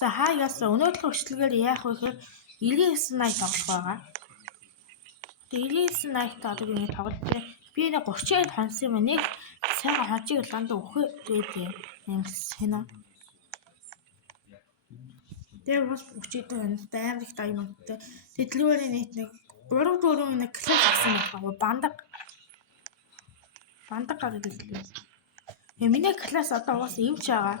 За хаагаас өнөөдрийн хөтөлбөр яах вэ гэхээр эргийн 980 тоглох байгаа. Тэгээ эргийн 980 та одоо би тоглож байна. Би нэг 30-д хонсон юм нэг сайхан хожиг ландаа өгөх гэдэг юм сэна. Тэгээ бас 30-д хонсон амар их даймонтой. Тэгээ дэлгүүрийн нийт нэг 3-4 нэг класс авсан байна. Бандаг гадаг дэлгүүр. Тэгээ миний класс одоо бас эмч байгаа.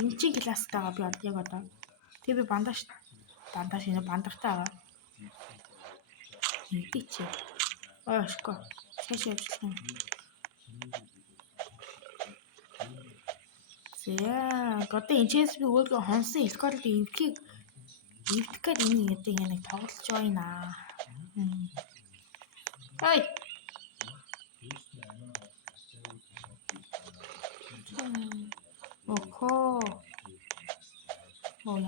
Эмчийн класстай байгаа би яг одоо. Тэгээ би бандаж шинэ бандагтай байгаа. Мэдээч. Ашгүй. Шаш явчихсан. Зэ одоо энэчээс би өөрөө хонсон элкорд эвдэх гээд энэ гэдэг яг нэг тоглож байна. Ой. Охоо.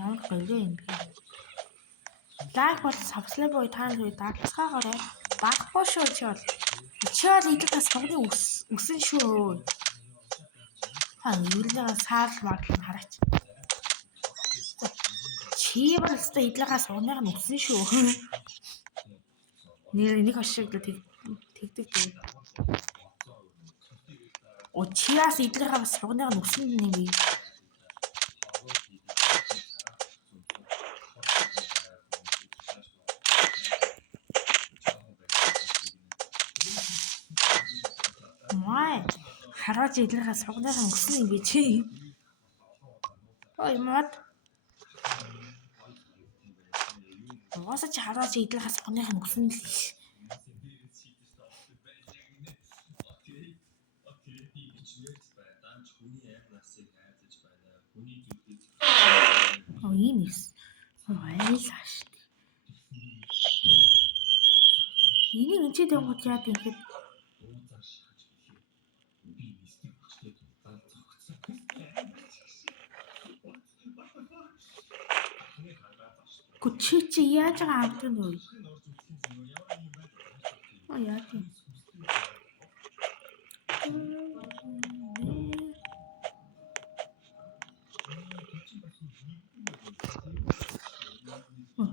Ямар гэрээ юм бэ? Лайк бол сабскрайб бой таанд дагцгаагаарай. Баггүй шүү чи бол идэгээс согны үсэн шүү. Юулаа саал маглан хараач. Чи бол өстой идэгээс согныг нь үсэн шүү. Нэр нэг ашиг тэгдэг. Чиас идэгээс согныг нь үсэн юм би. Хараач идэгээс согныг нь үсэн юм би чи. Ой мод. Уусаа чи хараач идэгээс согныг нь үсэн л ш. Инес. Ойлаа шүү дээ. Энийг энэ ч дэнгууд яад ингэхэд чи яаж байгаа амтан вэ? Яа тийм.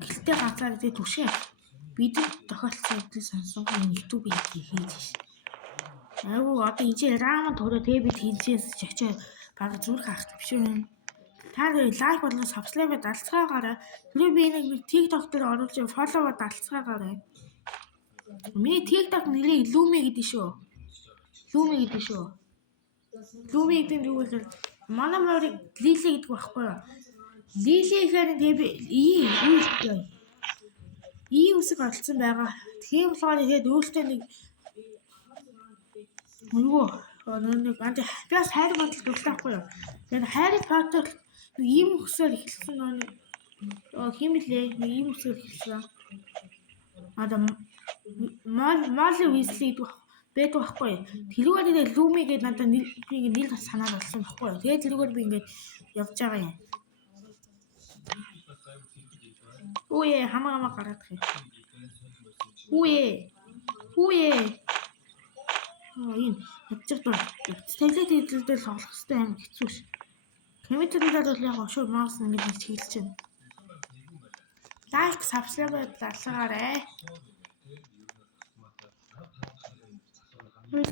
Гэлтэй гацаар тэгээ түшээ. Бид тохиолдсон хэдэл сонсон YouTube-ийг хийж ш. Айгу одоо энэ рам төрөө тэгээ бид хийжээс ч очоо баг зүрх хаах биш үү? Та лайк болон сабскрайб далцгаагаарай. Тэр би нэг TikTok дээр оруулж фоллоу далцгаагаарай. Миний TikTok нэрээ Lumi гэдэг шүү. Lumi гэдэг нь юу гэхээр манай морийг Lily гэдэг байхгүй юу? Lily гэхээр тэгээ би үсэг олцсон байгаа. Тийм болохоор тэгээд өөртөө нэг нэг анти би бас хайр бодол дуртайхгүй юу? Тэгээд хайр Поттер ийм өсөөр эхэлсэн химэлээ нэг ийм өсөөр эхэлсэн. Одоо Молли Уизли гэдэг байдаг байхгүй юу? Тэрүүгээр тэгээд Lumi гэдэг надад нэр санаад болсон байхгүй юу? Тэгээд тэрүүгээр би ингээд явж байгаа юм. Үе хамаа гараад их. Үе. Энэ хэвчээ тэглэлдээ тоглох хэрэгтэй юм хэцүү ш. Компьютер дээр бол яг шууд маус ингэж чиглэж байна. Лайк, сабскрайб далцгаарай. Бид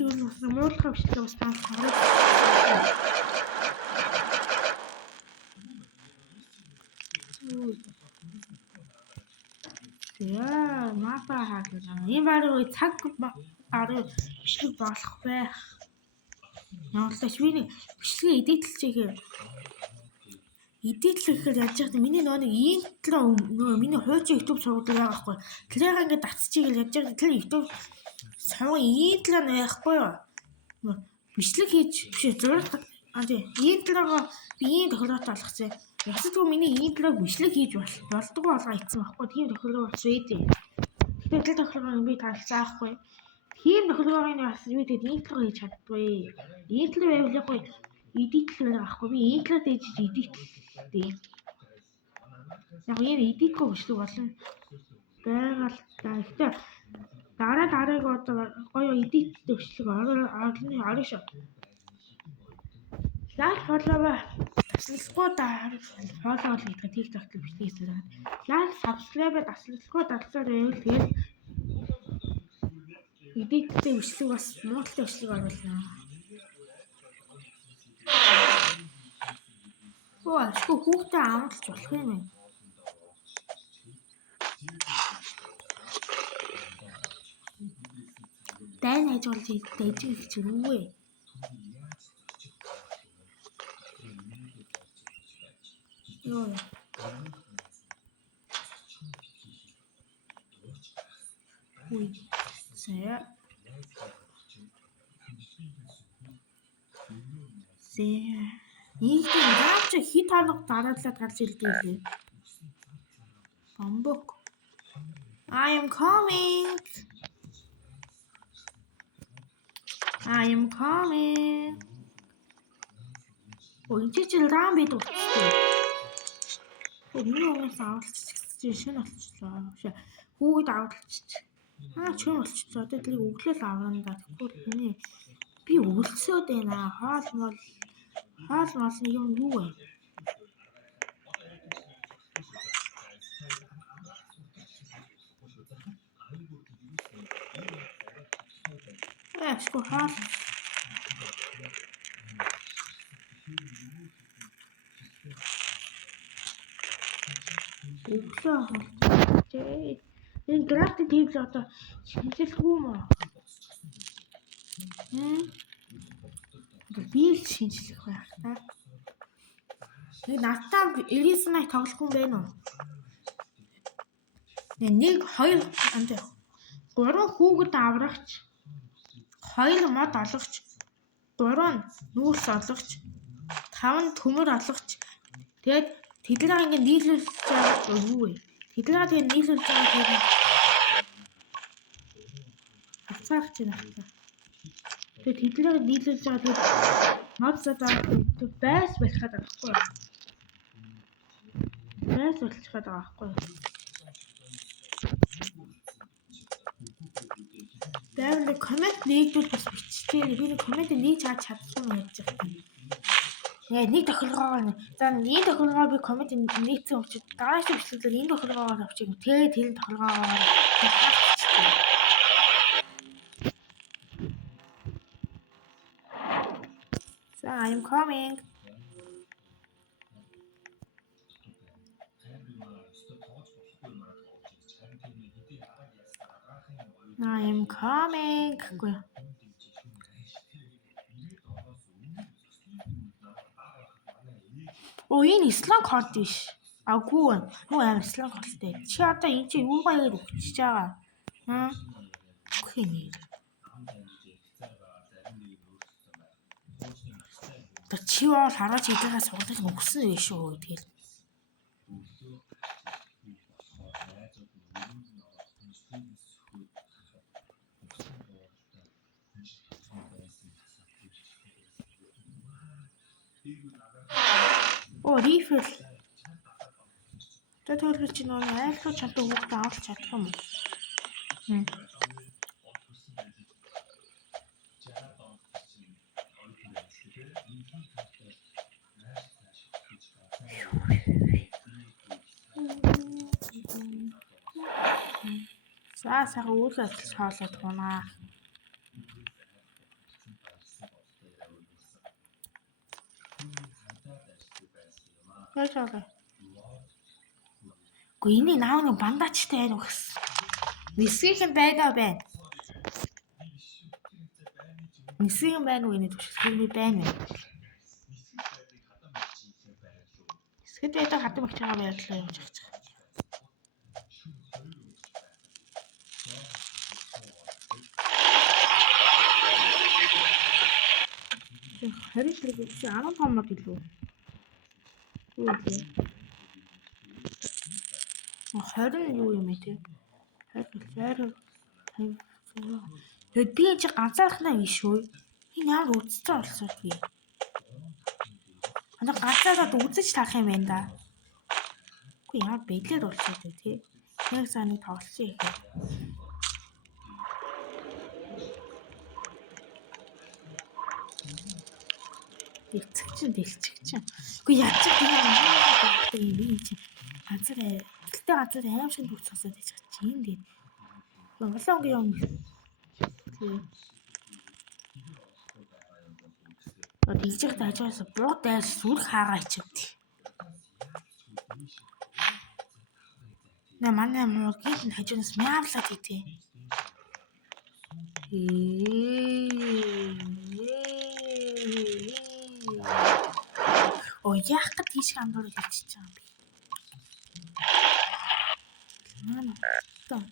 муулах бичлэг бас баг хараад. Яа, мапа хаагаа. Энэ барыг цаг барыг бичлэг болох байх. Яалаач би нэг бичлэгээ эдитлэхээр яаж яах вэ? Миний нөгөө интро миний хуучин YouTube сургууль байгаа байхгүй. Тэрийг ингээд татчихъя гэж яаж яах вэ? Тэр YouTube сургуулийн интро байхгүй юу? Бичлэг хийж биш зураг интрого би ийм тохиолдолд олгоцсон. Ясадгүй миний интрог бичлэг хийж болдгоо болгоо ицсэн байхгүй. Тийм тохиолдол бас үүдээ. Тэгэхээр тэр тохиолдолд би таалцаахгүй. Тийм тохиолдолд бас би тэгээд интро хийж чаддгүй. Интро байвал яг эдитлэр авахгүй. Би интро дэж эдитлээ. Яг энэ эдитгүй бичлэг болно. Байгаал та ихтэй дарааг одоо гоё эдит бичлэг орно шүү. Лайк фоллоу Таслахгүй фоллоу хийх TikTok бичлэгээсээ. Лайк, subscribe таслахгүй дагсаар байвал тэгээд эдиттэй бичлэг бас муудтай бичлэг оруулна. Ашгүй хүүхдээ амарлаж болох юм ээ. Дайн хайж болж дайж гэж юу вэ? Йоо. Ui. Зэ. Нэг даач хит ханаг дараалаад гарч ирдэг лээ. Бамбок. I am coming. I am coming. Өнчил раам бид утсан. Өмнөөс авалцчих шин болчихлоо. Хүүгэд авалцчих. Чим болчихлоо. Одоо тэрийг өглөөл авна да. Тэгэхгүй би өлсөөд байна. Хаал малны юм юу вэ? Ашгүй хаал. Өглөө хаалцээ. Энэ графт тейбл одоо шинжилгүй мө. Би л шинжлэх байх та. Нэг надтай 99 тоглох юм байна уу? Нэг 2 амт 3 хүүхэд аврагч 2 мод олгогч 3 нүүрс олгогч 5 төмөр олгогч тэгээд тэднийг ингэ нийлүүлж байгаа юу вэ? Тэднийг тэгээ нийлүүлж байгаа тэгээд хацаах чинь байна. Тэгээд тэднийг нийлүүлж байгаа тэгээд мод задаа байс болоход байхгүй. Байс болчиход байгаа байхгүй. Дайвар коммент нэгдүүл бас биччихээ. Би нэг коммент нэг чад чадсан юм яаж байгаа. Яа нэг тохиргоо. За нэг тохиргоо би коммент нэгсэн учраас дараач бичлэгээр энэ тохиргоогоор авчих. Тэгээд тэр тохиргоогоор So I'm coming. I am coming. Энэ ислам карт биш. Аггүй. Юу аим ислам карттэй. Чи одоо энэ чи юу баяр өгчөж байгаа? Үгүй нэр. Чи бол хараач эдгээс суглах өгсөн байх шүү тэгэл. Refill. Тэтгэл чи нөө айлхуу чаддаг хүүхдээ авах чадах юм уу? За сайхан үйл ажиллаж хаалаад гунаа. Яа. Гүй энэ наав нэг бандачтай байна уу гэсэн. Нисгийнхэн байна. Нисгийнхэн байна уу энэ төвшөлтөнд байна. Нисгэд байдаг хатан багч байгаа байдлаа явж байгаа. Харин л гэж 15 мод илүү. Юу вэ? 20 юу юм бэ те? 20. Тэгэд би чи ганцаархнаа биш үү? Энэ яар үдцсэн болсон би. Ана ганцаараа үзэж тарах юм байна да. Үгүй яа бэлээд болчиход бай те. Яг саний тоглосон их. Эцэгчин дэлчигчин. Үгүй яаж юм чи газар гэлтэй газар аим шиг дүрц цосоод байж байгаа чи энэ дээр. Монголын юм. Дэлжих дажаас бууд дайр сүрх хаагаа ичвд. На манай мөргийн хажуунаас мяавлаад идэв. Оо яах гэж тийш амдуур хэлчихэж байгаа юм бэ? Манай таа.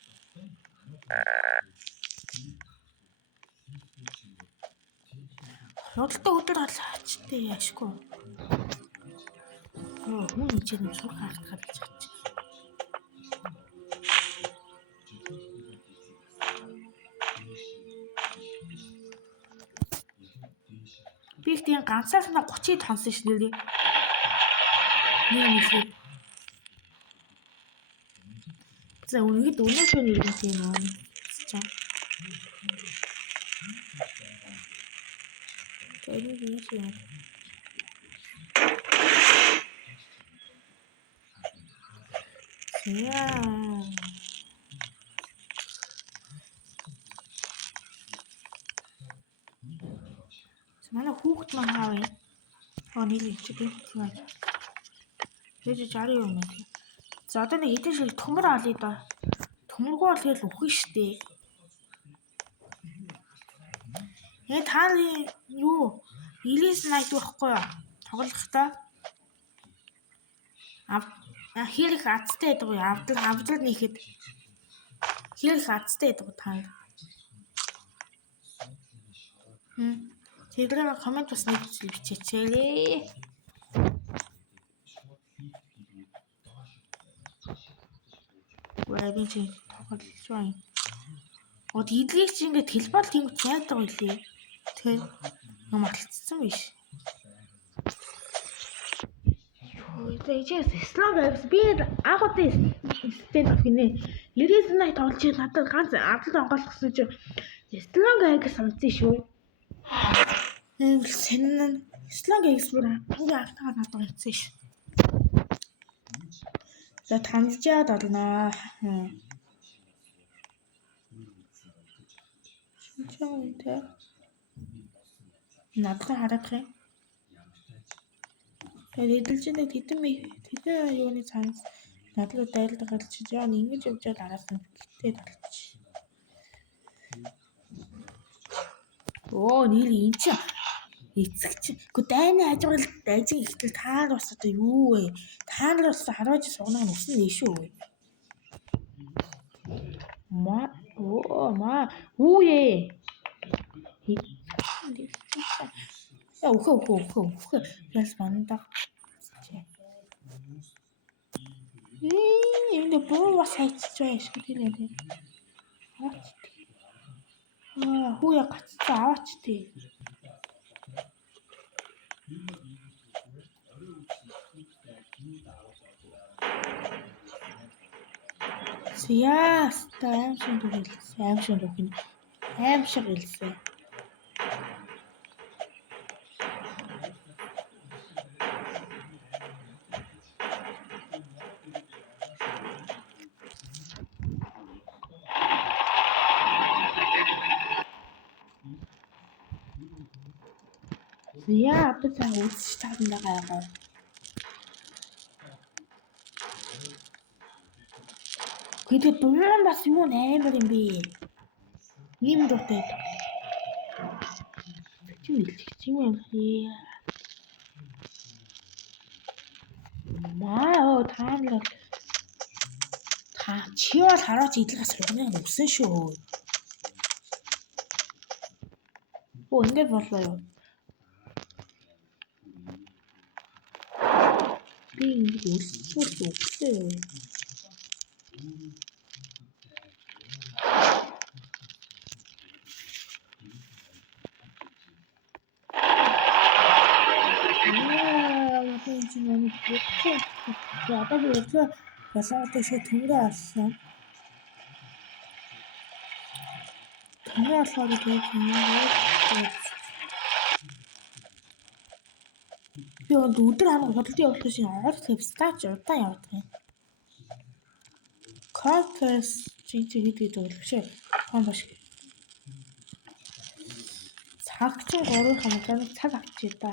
Худалдаа өдөр алхачтай яашгүй. Оо хүн ичээд нь сур хаахтахад гэж байна. Би их тийм ганцаар санаа 30-д хонсон ш нэрээ. Нэг. За үнэгэд өнөөдөр нэрээ тийм аа. Тэрийг юм. Яа. Манай хүүхд маань хаа вэ? Нийлээ чи би тийм. Тэгэж 60 юм байна. За одоо нэг хэдэн шиг төмөр олъё да. Төмөргөө бол тэгэл үхэн штэ. Тааны юу? Релиз найт байхгүй юу? Тоглохдоо хэрэг азтай байдаг уу? Авдрал нэхэд хэрэг азтай байдаг таа. Telegram коммент бас нэг бичээчээ. Ваа би чи тоглож байна. Од идлийг чи ингээд хэлбэл тийм зайдаг байлээ. Тэг юм алдсан биш. Тэгээс слог авс би агуудын стенд гинэ. Релиз найт тоглож надад ганц авдал онгойлгосон чи слог агс сонцсон шүү. Сэнэн слог агс бүр хамгийн автаа надад ирсэн шүү. За таньжаад олноо. Шинжтэй. Надад харах юм. Эдэлжэнд хэдэн юуны цаанаас надлуу дайлдаг гарчиж яа ингэж явжаад араас нь гэтээ талч. Оо нийл ин чи эцэгч. Гү дайны хажуурал дайжиг ихтэл таар бас одоо юу вэ? Таар бас 10 жил сугнаа нүсэн нэ шүү. Үе. Я ухо. Яс мандаа. Энд боо бас хайчих байж гэдэг. Хүүя гаццаа аваач тий. Яас аимшиг хэлсэн. Яа одоо цаа үзчих таандаа гайгаа. Гэдэг бүрэн бас юу нээр юм бэ? Ийм дуутай. Чи хэлчих юм яа. Маа таамаг та чи бол хараач идлгээс рууны өсөн шүү. Оо ингэж боллоо юу? Би ингэж өсвөл өглөө. Одоо би өглөө болоотой шиг тэнгэрээ алсан. Тэнгэрээ алхаад тэгээд Би өдөр ханга хөдөлтийн явуулах шиг орол хэвстаач удаан явдаг юм. Кокс хэд боловшээ. Хон баш. Цагчин 3 хамгаалал цаг авчээ та.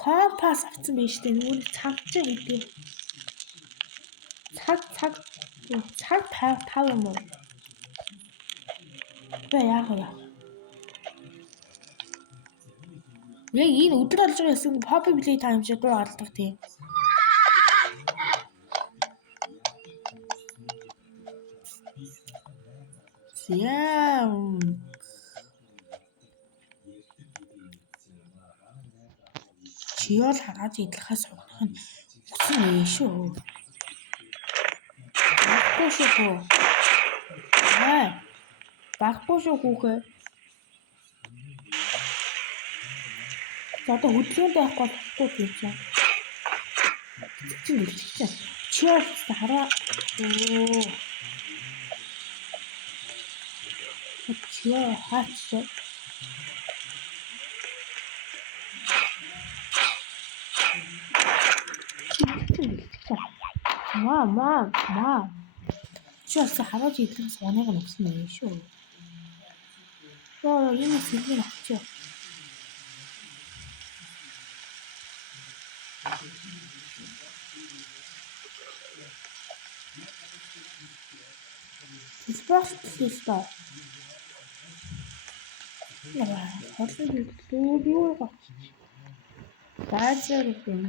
Компас авсан байж тээ нөгөө цагчин хэдий. Цаг 5 юм уу? Тэ яах вэ? Яг энэ өдөр болж байгаа хэсэг Poppy Playtime шиг дуу гардаг тийм. Яа. Чиол хараад идэхээс угнах нь үсэн ээ шүү. Баггүй шүү. Баггүй шүү хүүхээ. Одоо хөдөлгөөнд байхгүй болохгүй юм чинь. Чи чиол хараа. Чиол хаач. Мам. Чи бас хараад идэхээс унаг нь өгсөн юм шүү. Энэ сэлмэр авчаа. Хэлбэлтэй. Яа, хоолой юу гооч. Баазар юм.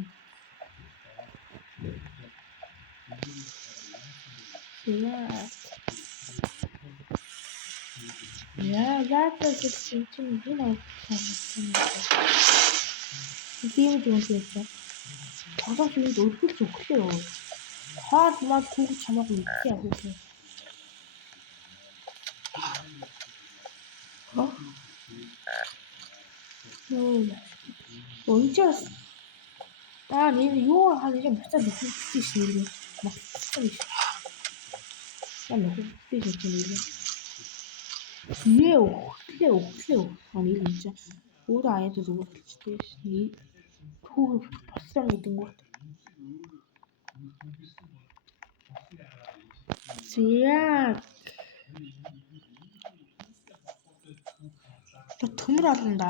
Яа, заатаа чинь энэ тийм юм. Тоглож үнд өргөлж өглөө. Хоол мал хүүг чамаагүй идэх яах вэ? Өнчөөс энэ юу хаа юм буцаад өгсөн шээ. Махсан биш. Өглөө. Нэг юм чи өөрөө аяад зүгтэлчтэй шээ. Түүх болсон гэдэнгүүт. Зяа. Төмөр олон да.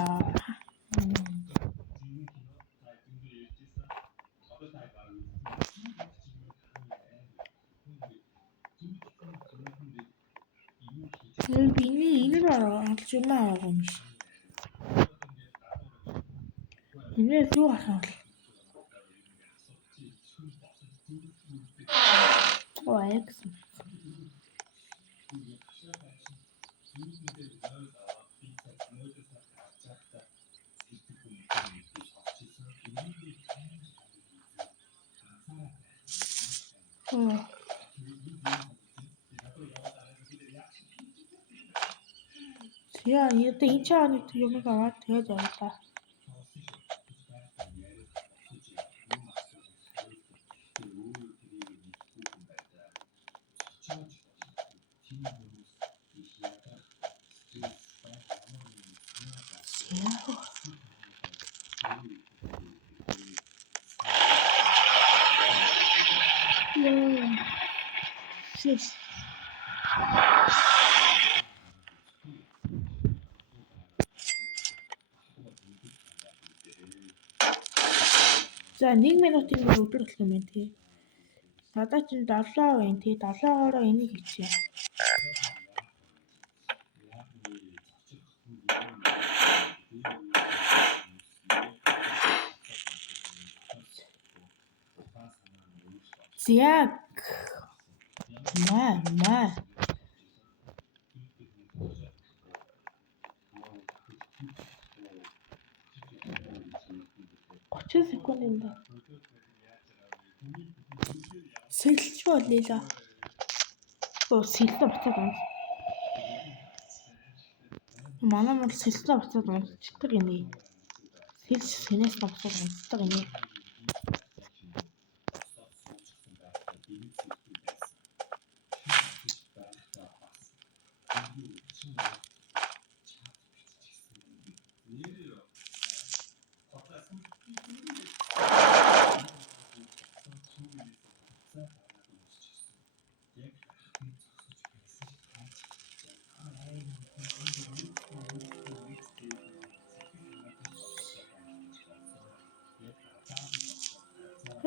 Энэ олж юмаа юм шиг. Энэ юу ахаа. Экс. Яа, энэ чааны юм аваад тэгээд яваа та. За 1 минутын өдөр болох юм байна тий. Надад чинь 7 байна тий. 7-ороо энийг хийчихье. Зяг. Маа. 30 секунд юм да. Сэлж болъё. Сэлдэ буцаад унс. Манай мөр сэлдэ буцаад унсчихдаг юм. Сэлж сэнээс буцаад унсдаг юм.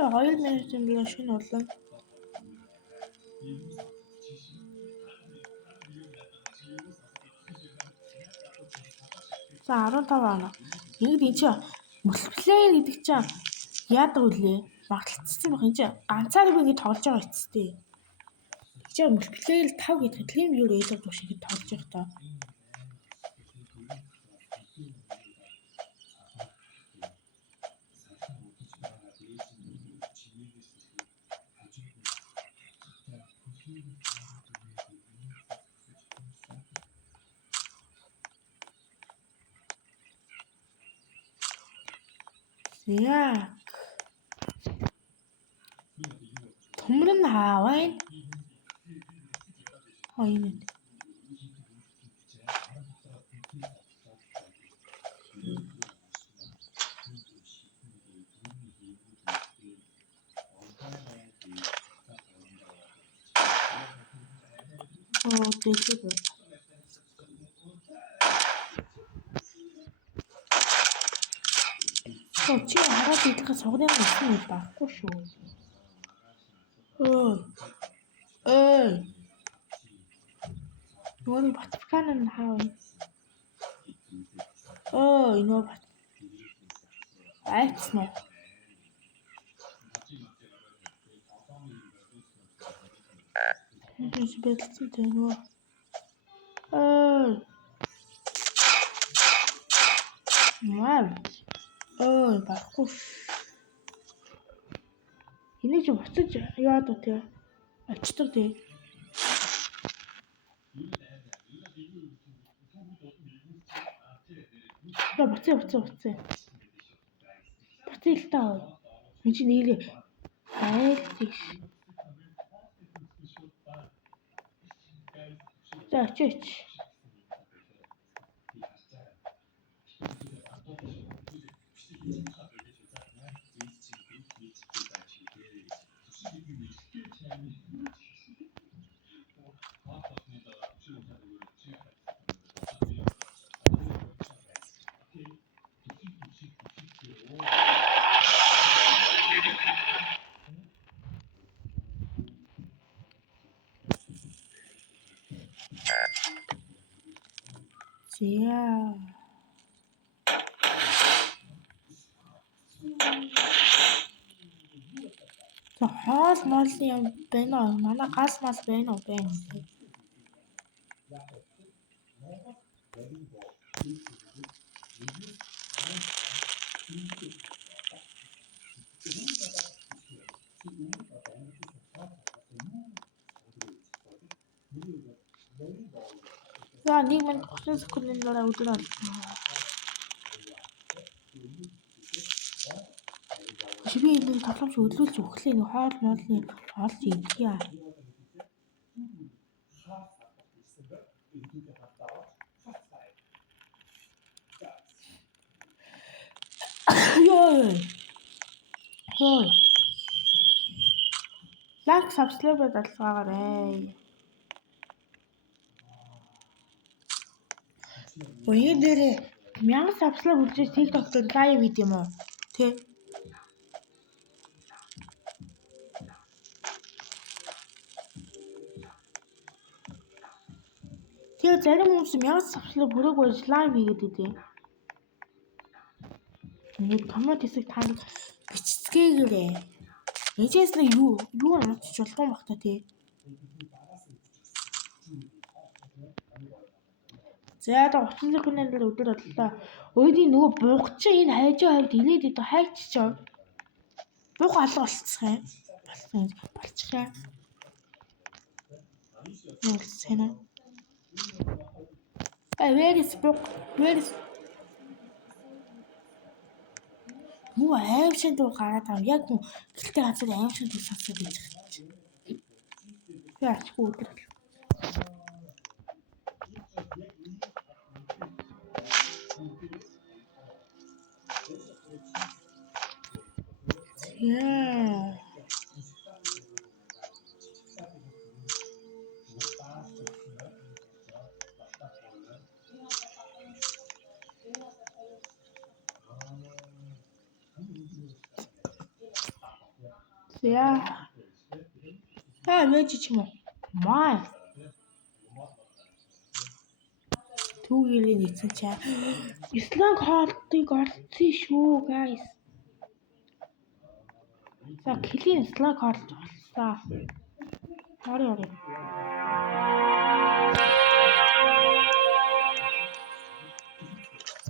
2 минутын дараа шинэ улаан. За 15 оноо. Ингээд энэ чинь мультиплеер гэдэг чинь яадаг үлээ? Багталтсан байх юм чинь ганцаараа би ингэ тоглож байгаа эцэстээ. Чи мультиплеер 5 гэдэг тийм юу ойлгож байгаа шиг тоглож байх та. Яг Төмөр нь хааваа. Хоёр. Тэгвэл чи хараад идэхэ сугны юм байхгүй шүү. Нөгөө Баткан нь хаав. Нөгөө бат. Айцна. Энд бэлдсэн тэ нөгөө. Маа. Баггүй. Энийг ч буцаж яад уу те. Очтор те. Буцаа. Буцаа л таа. Энд чи нэрээ айлтix. За очиж. Yeah. За хоол мол юм байна уу? Манай гал мал байна уу? Байна. За 1 минут 30 секундын дараа өдөр албаа. Би энэ тоглоомч өдлүүлж өглөө нэг хоол моолны олж идчихье. Ёо. Лайк, subscribe дадлгаагаарай. Оюун дээр 1000 subscribe үлдээж TikTok дээр лайв вид юм уу? Тэ. Тэгээ зарим хүмүүс 1000 subscribe хүрээгүй байж лайв хийгээд идэв. Нэг коммент хэсэг танд бичцгээгээрээ. Эжээс нэг юу амтч болов юм бах та тий. За 30 секундын дараа өдөр бодлоо. Өөдийн нөгөө буух чи энэ хайжаа хавьд ирээд идэх хайччихоо. Буух алга болцсон юм. Болчих юм. Нэг сэна. Where is book? Where is Муу аимшиг дуу гараад байгаа. Яг муу гэлтэй газар аимшиг дуу сонсоод байж байгаа. Би ачгүй өдөр. Yeah. Яа. Вэж ч юм уу. Маа. Түүгээрээ нийцэн чаа. Ислам хоолтыг олцсон шүү, guys. За, клийн ислам хоолт олцсон. Ори.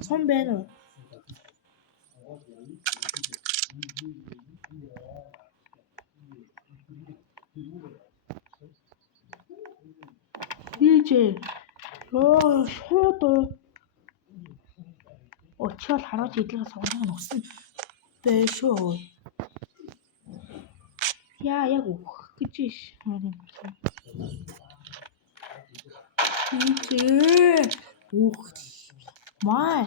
Сон байна уу? Ийжээ. Шууд очиод харуулж идлээ сонгох нь усан байшгүй. Яа, яг өөх гэж харин. Ийжээ. Өөх. Маа.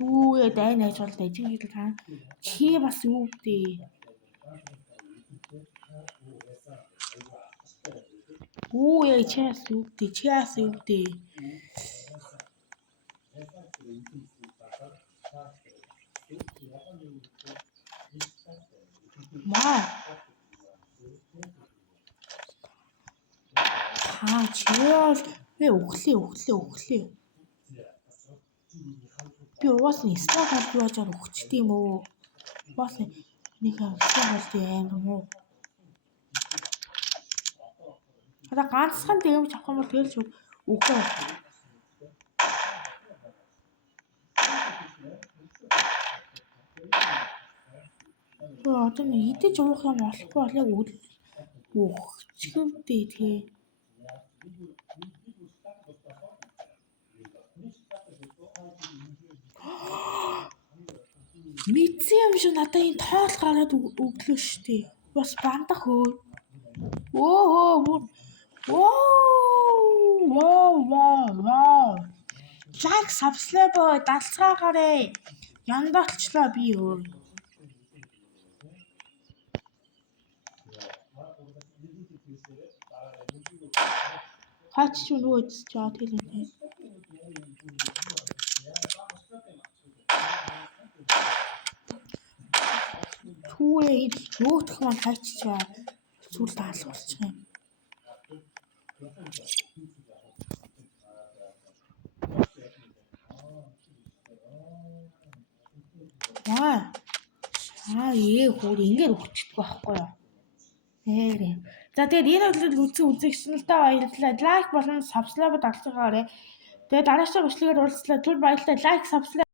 Үе дай найж бол дайчин хэл та. Чи бас юу дээ? Үе чаас юу дээ? Маа. Чийл өглөө. Би угаасаа ислам хоол яаж өгчт юм уу? Угаасаа нэг ислам хоол амар муу. Одоо ганцхан дэмж авах юм бол тэгэл шүү. Үгүй. Одоо нэг идэж уух юм болохгүй бол яг өгчгөвдээ тэгээ. Мэдсэн юм шиг надад энэ тоол гараад өглөө штэ. Бас бандах хөө. Вау. Like, subscribe далцгаагаарэ. Яндаачлаа би өөр. Хаач ч нөгөө чаа хэлээ. Түүээ нөгөөх маань хайччаа зүйл таалах болчих юм. Хөр ингээд өгчдөг байхгүй юу? Нэрээ. За тэгээд энэ хөдлөл үзэгчнэлтэй баярлалаа. Лайк болон subscribe далцгаарай. Тэгээд дараагийн бичлэгээр уулзлаа. Түр баярлалаа. Лайк, subscribe